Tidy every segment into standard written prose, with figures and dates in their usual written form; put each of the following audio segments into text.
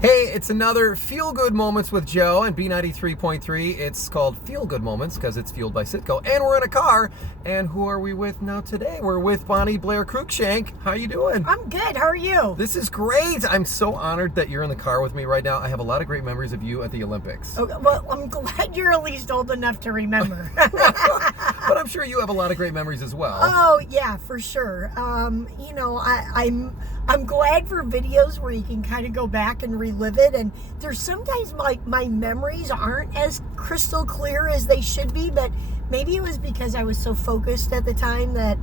Hey, it's another Feel Good Moments with Joe and B93.3. It's called Feel Good Moments because it's fueled by Citgo. And we're in a car. And who are we with now today? We're with Bonnie Blair Cruikshank. How you doing? I'm good. How are you? This is great. I'm so honored that you're in the car with me right now. I have a lot of great memories of you at the Olympics. Oh, well, I'm glad you're at least old enough to remember. But I'm sure you have a lot of great memories as well. Oh, yeah, for sure. I'm glad for videos where you can kind of go back and relive it. And there's sometimes my memories aren't as crystal clear as they should be, but maybe it was because I was so focused at the time that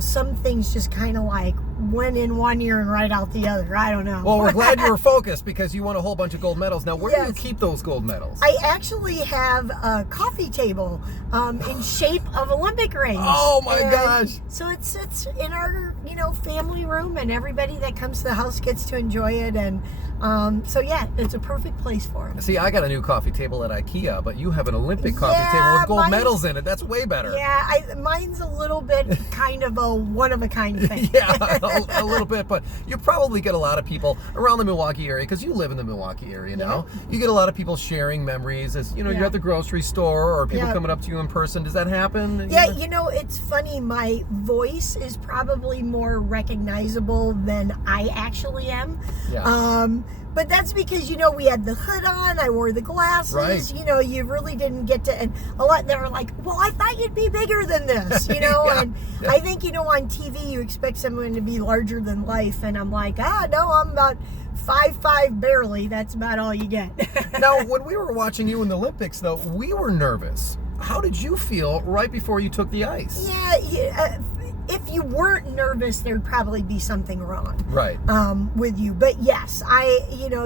some things just kind of like went in one ear and right out the other. I don't know. Well, we're glad you were focused because you won a whole bunch of gold medals. Now, where do you keep those gold medals? I actually have a coffee table in shape of Olympic rings. Oh my gosh! So it sits in our family room, and everybody that comes to the house gets to enjoy it. And so yeah, it's a perfect place for them. See, I got a new coffee table at IKEA, but you have an Olympic coffee table with gold medals in it. That's way better. Yeah, mine's a little bit kind of a one-of-a-kind thing. Yeah, a little bit, but you probably get a lot of people around the Milwaukee area, because you live in the Milwaukee area now. Yeah. You get a lot of people sharing memories as, you're at the grocery store, or people coming up to you in person. Does that happen? Yeah, it's funny. My voice is probably more recognizable than I actually am. Yeah. But that's because, we had the hood on, I wore the glasses, right. You really didn't get to, and a lot, they were like, well, I thought you'd be bigger than this, Yeah. And I think, on TV, you expect someone to be larger than life, and I'm like, no, I'm about 5'5" barely, that's about all you get. Now, when we were watching you in the Olympics, though, we were nervous. How did you feel right before you took the ice? Yeah, if you weren't nervous, thered probably be something wrong, right? With you. But yes,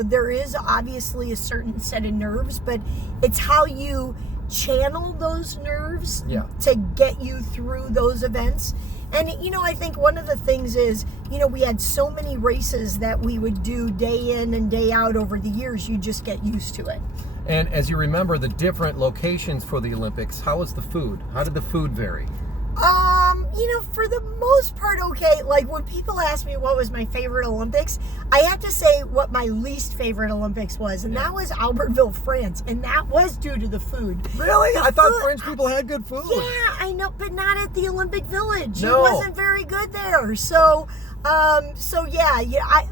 there is obviously a certain set of nerves, but it's how you channel those nerves to get you through those events. And I think one of the things is, we had so many races that we would do day in and day out over the years. You just get used to it. And as you remember the different locations for the Olympics, how was the food? How did the food vary? For the most part, okay. Like, when people ask me what was my favorite Olympics, I have to say what my least favorite Olympics was, and that was Albertville, France, and that was due to the food. Really? I thought French people had good food. Yeah, I know, but not at the Olympic Village. No. It wasn't very good there. So I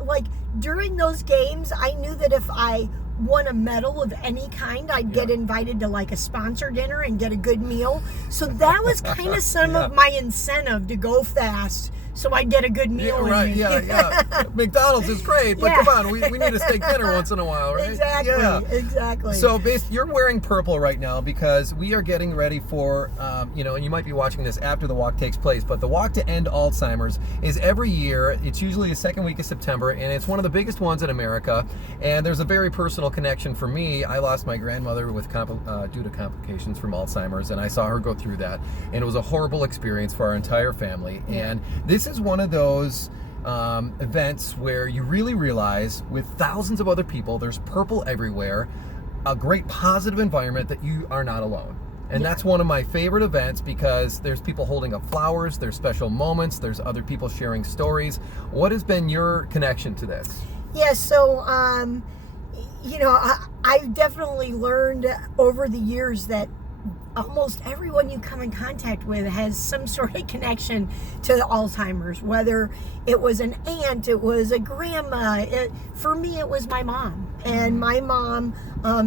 like during those games, I knew that if I won a medal of any kind, I'd get invited to like a sponsor dinner and get a good meal. So that was kind of some of my incentive to go fast, so I'd get a good meal. Yeah, right, yeah. McDonald's is great, but come on, we need a steak dinner once in a while, right? Exactly. So you're wearing purple right now because we are getting ready for, and you might be watching this after the walk takes place, but the Walk to End Alzheimer's is every year. It's usually the second week of September, and it's one of the biggest ones in America. And there's a very personal connection for me. I lost my grandmother due to complications from Alzheimer's, and I saw her go through that, and it was a horrible experience for our entire family. And this is one of those events where you really realize, with thousands of other people, there's purple everywhere, a great positive environment, that you are not alone. And that's one of my favorite events because there's people holding up flowers, there's special moments, there's other people sharing stories. What has been your connection to this? Yeah, so I've definitely learned over the years that almost everyone you come in contact with has some sort of connection to Alzheimer's, whether it was an aunt, it was a grandma. For me, it was my mom. And my mom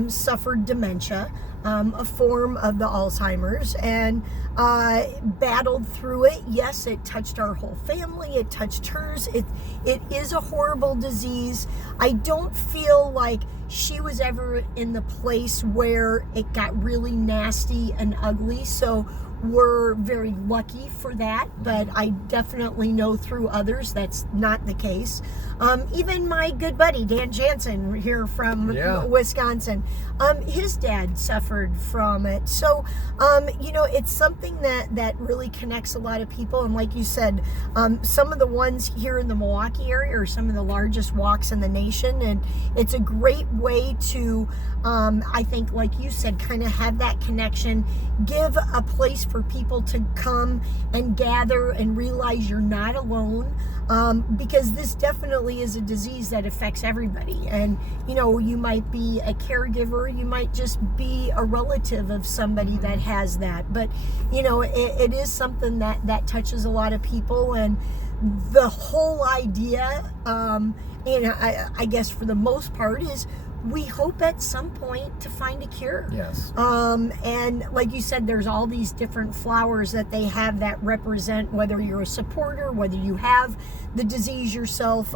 suffered dementia, a form of the Alzheimer's, and battled through it. Yes, it touched our whole family. It touched hers. It is a horrible disease. I don't feel like she was ever in the place where it got really nasty and ugly, so we're very lucky for that, but I definitely know through others that's not the case. Even my good buddy Dan Jansen here from Wisconsin, his dad suffered from it. So it's something that really connects a lot of people. And like you said, some of the ones here in the Milwaukee area are some of the largest walks in the nation, and it's a great way to I think, like you said, kind of have that connection, give a place for people to come and gather and realize you're not alone, because this definitely is a disease that affects everybody. And you might be a caregiver, you might just be a relative of somebody that has that, but it is something that touches a lot of people. And the whole idea, I guess for the most part, is we hope at some point to find a cure. Yes. And like you said, there's all these different flowers that they have that represent whether you're a supporter, whether you have the disease yourself,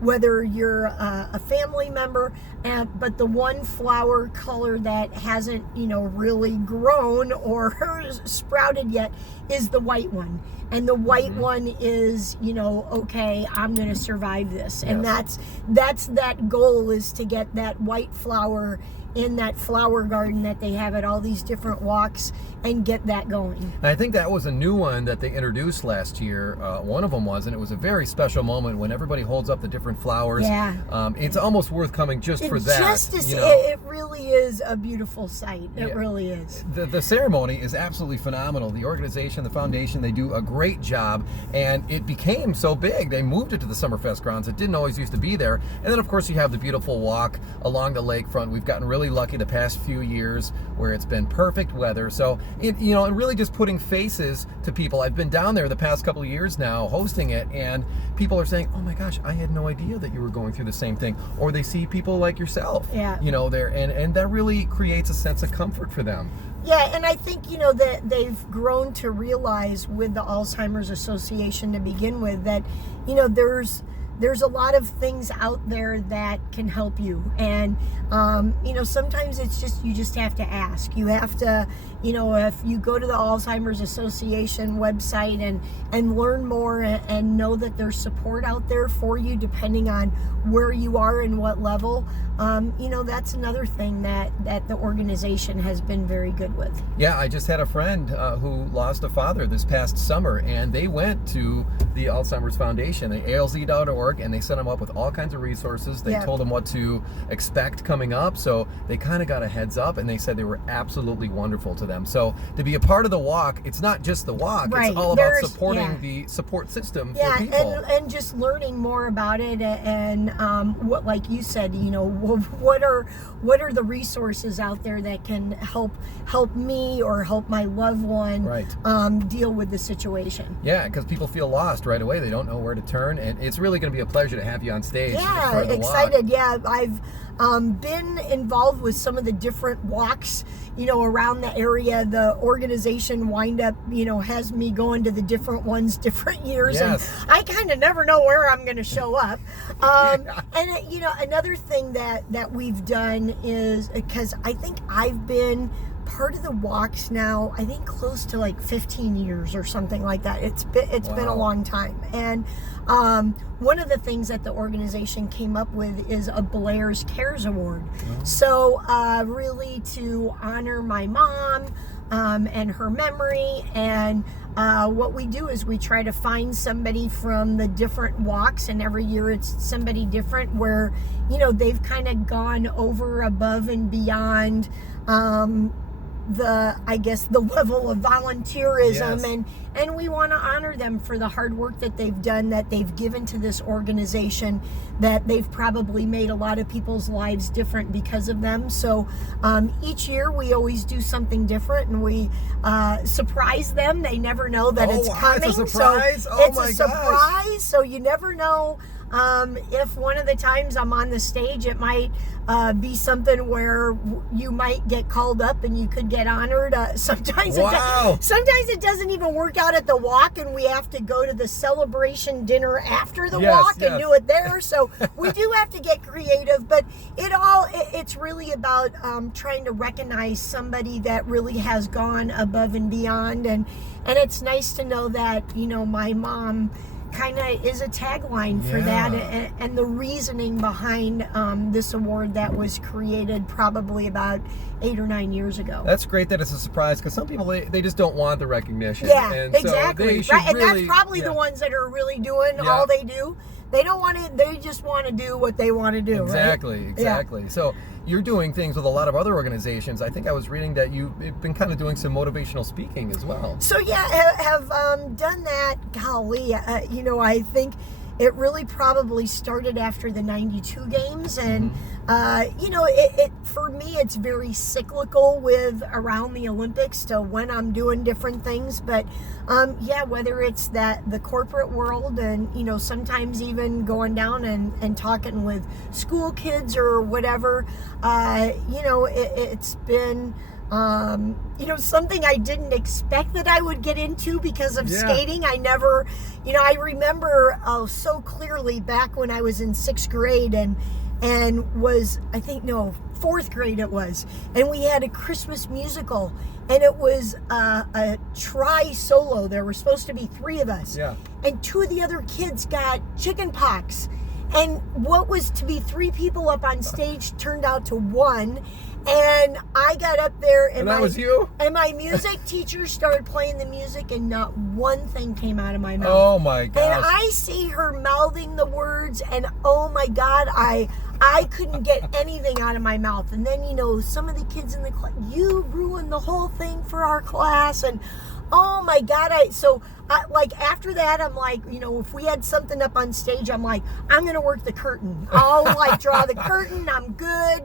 whether you're a family member. But the one flower color that hasn't, really grown or sprouted yet is the white one. And the white one is, okay, I'm going to survive this. And that's that goal, is to get that white flower in that flower garden that they have at all these different walks and get that going. And I think that was a new one that they introduced last year. One of them was, and it was a very special moment when everybody holds up the different flowers. Yeah. It's almost worth coming just for that. Just to see, it really is a beautiful sight. It really is. The ceremony is absolutely phenomenal. The organization, the foundation, they do a great job, and it became so big. They moved it to the Summerfest grounds. It didn't always used to be there. And then, of course, you have the beautiful walk along the lakefront. We've gotten really lucky the past few years where it's been perfect weather. So and really just putting faces to people. I've been down there the past couple of years now hosting it, and people are saying, "Oh my gosh, I had no idea that you were going through the same thing." Or they see people like yourself, there, and that really creates a sense of comfort for them. Yeah, and I think, that they've grown to realize with the Alzheimer's Association to begin with that, there's a lot of things out there that can help you. And, sometimes it's just, you just have to ask. You have to, if you go to the Alzheimer's Association website and learn more and know that there's support out there for you depending on where you are and what level, that's another thing that the organization has been very good with. Yeah, I just had a friend who lost a father this past summer, and they went to the Alzheimer's Foundation, the ALZ.org, and they set them up with all kinds of resources. They told them what to expect coming up, so they kind of got a heads up, and they said they were absolutely wonderful to them. So to be a part of the walk, it's not just the walk, it's all about supporting the support system for people. And just learning more about it, and what, like you said, what are the resources out there that can help me or help my loved one deal with the situation. Yeah, because people feel lost right away. They don't know where to turn, and it's really going to be a pleasure to have you on stage. Yeah, excited. Walk. Yeah, I've been involved with some of the different walks, around the area. The organization wind up, has me going to the different ones different years. Yes. And I kind of never know where I'm going to show up. And, another thing that we've done is, because I think I've been part of the walks now, I think close to like 15 years or something like that. It's been a long time. And one of the things that the organization came up with is a Blair's Cares Award. Oh. So really to honor my mom and her memory. And what we do is we try to find somebody from the different walks, and every year it's somebody different where, they've kind of gone over, above and beyond the level of volunteerism, and we want to honor them for the hard work that they've done, that they've given to this organization, that they've probably made a lot of people's lives different because of them. So each year we always do something different, and we surprise them. They never know that it's coming. It's a surprise. So it's a surprise. So you never know. If one of the times I'm on the stage, it might be something where you might get called up and you could get honored. Sometimes it doesn't even work out at the walk, and we have to go to the celebration dinner after the walk and do it there. So we do have to get creative, but it's really about trying to recognize somebody that really has gone above and beyond, and it's nice to know that my mom kind of is a tagline for that, and the reasoning behind this award that was created probably about 8 or 9 years ago. That's great that it's a surprise, because some people they just don't want the recognition. Yeah, and exactly. So and that's probably the ones that are really doing all they do. They don't want to. They just want to do what they want to do. Exactly, right? exactly. So you're doing things with a lot of other organizations. I think I was reading that you've been kind of doing some motivational speaking as well. So yeah, have done that. Golly, I think it really probably started after the '92 games, and it for me it's very cyclical with around the Olympics to when I'm doing different things. But whether it's the corporate world, and sometimes even going down and talking with school kids or whatever, it's been something I didn't expect that I would get into because of skating. I never, I remember so clearly back when I was in 6th grade and was, I think, no, 4th grade it was, and we had a Christmas musical, and it was a tri-solo. There were supposed to be 3 of us, and 2 of the other kids got chicken pox, and what was to be 3 people up on stage turned out to 1. And I got up there, and that was you? And my music teacher started playing the music, and not one thing came out of my mouth. Oh my gosh. And I see her mouthing the words, and oh my God, I couldn't get anything out of my mouth. And then, some of the kids in the class, you ruined the whole thing for our class. And oh my God, after that, I'm like, if we had something up on stage, I'm like, I'm going to work the curtain. I'll draw the curtain. I'm good,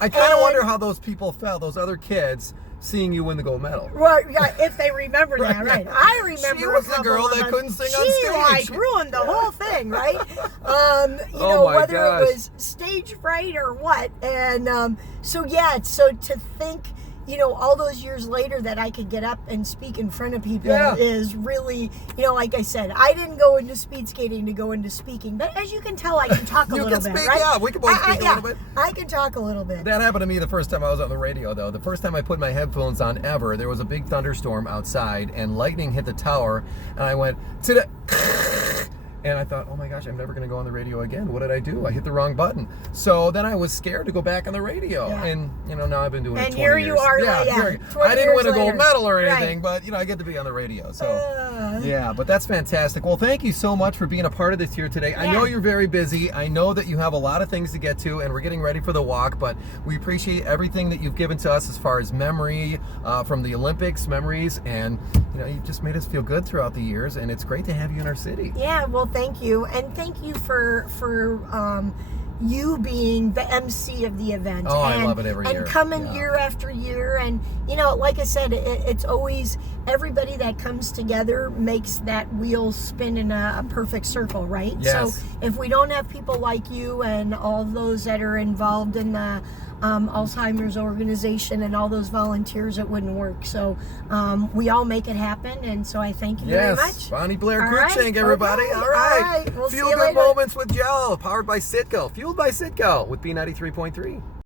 I kind of wonder how those people felt, those other kids, seeing you win the gold medal. Well, yeah, if they remember that, right. I remember she was the girl that couldn't sing on stage. She ruined the whole thing, right? Whether it was stage fright or what. And so to think, all those years later that I could get up and speak in front of people is really, like I said, I didn't go into speed skating to go into speaking, but as you can tell, I can talk a little bit, right? Yeah, we can both speak a little bit. I can talk a little bit. That happened to me the first time I was on the radio, though. The first time I put my headphones on ever, there was a big thunderstorm outside, and lightning hit the tower, and I went, and I thought, oh my gosh, I'm never going to go on the radio again. What did I do? I hit the wrong button. So then I was scared to go back on the radio. Yeah. And, now I've been doing it 20 years. And here you are. I didn't win a gold medal or anything, but, I get to be on the radio. So, but that's fantastic. Well, thank you so much for being a part of this here today. I know you're very busy. I know that you have a lot of things to get to, and we're getting ready for the walk, but we appreciate everything that you've given to us as far as memory from the Olympics, memories, and, you've just made us feel good throughout the years, and it's great to have you in our city. Yeah, well, thank you, and thank you for you being the MC of the event. Oh, I love it every year. And coming year after year, and like I said, it's always everybody that comes together makes that wheel spin in a perfect circle, right? Yes. So if we don't have people like you and all those that are involved in the Alzheimer's organization and all those volunteers, it wouldn't work. So we all make it happen, and so I thank you very much. Bonnie Blair Cruikshank, everybody. Okay. All right. We'll Feel Good Moments with Joe, powered by Citgo, fueled by Citgo with B93.3.